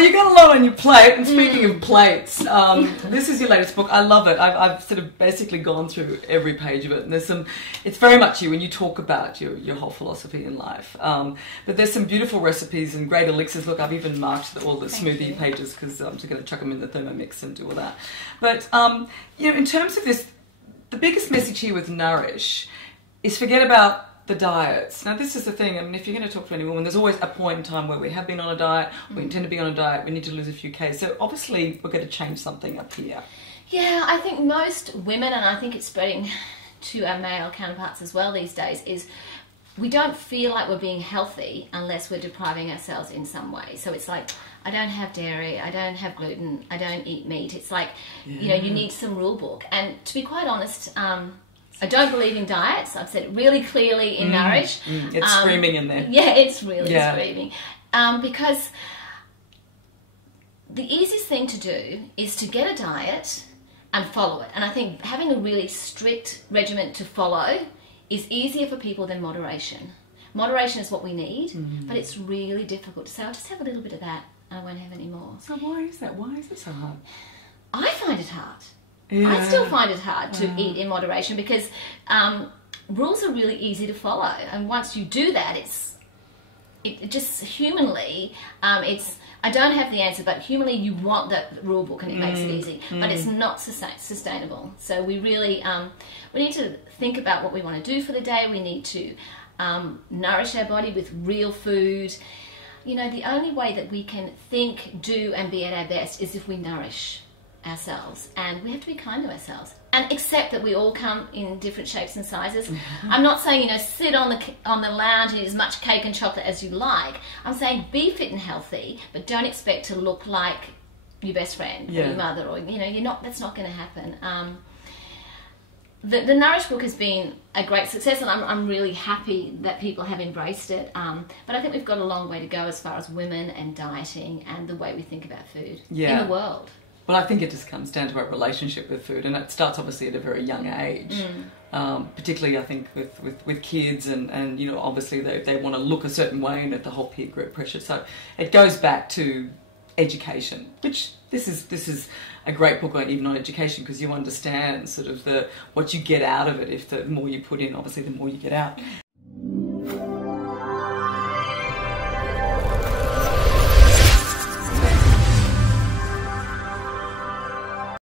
Well, you got a lot on your plate, and speaking of plates, this is your latest book. I love it. I've sort of basically gone through every page of it, and there's some, it's very much you when you talk about your whole philosophy in life. But there's some beautiful recipes and great elixirs. Look, I've even marked all the smoothie pages because I'm just going to chuck them in the Thermomix and do all that. But, you know, in terms of this, the biggest message here with Nourish is forget about the diets. Now this is the thing, I mean, if you're going to talk to any woman, there's always a point in time where we have been on a diet, we intend to be on a diet, we need to lose a few Ks. So obviously we're going to change something up here. Yeah, I think most women, and I think it's spreading to our male counterparts as well these days, is we don't feel like we're being healthy unless we're depriving ourselves in some way. So it's like, I don't have dairy, I don't have gluten, I don't eat meat. It's like, you know, you need some rule book. And to be quite honest, I don't believe in diets. I've said it really clearly in Nourish. It's screaming in there. Yeah, it's really screaming. Because the easiest thing to do is to get a diet and follow it. And I think having a really strict regimen to follow is easier for people than moderation. Moderation is what we need, but it's really difficult to say, I'll just have a little bit of that and I won't have any more. So why is that? Why is it so hard? I find it hard. Yeah. I still find it hard to eat in moderation because rules are really easy to follow, and once you do that, it just humanly, I don't have the answer, but humanly you want that rule book and it makes it easy, but it's not sustainable. So we really we need to think about what we want to do for the day. We need to nourish our body with real food. You know, the only way that we can think, do, and be at our best is if we nourish ourselves, and we have to be kind to ourselves and accept that we all come in different shapes and sizes. I'm not saying, you know, sit on the lounge and eat as much cake and chocolate as you like. I'm saying be fit and healthy, but don't expect to look like your best friend or your mother, or, you know, that's not going to happen. The Nourish book has been a great success, and I'm really happy that people have embraced it. But I think we've got a long way to go as far as women and dieting and the way we think about food in the world. Well, I think it just comes down to our relationship with food, and it starts obviously at a very young age, particularly I think with kids, and you know, obviously they want to look a certain way, and at the whole peer group pressure. So it goes back to education, which this is a great book even on education, because you understand sort of what you get out of it. If the more you put in, obviously the more you get out.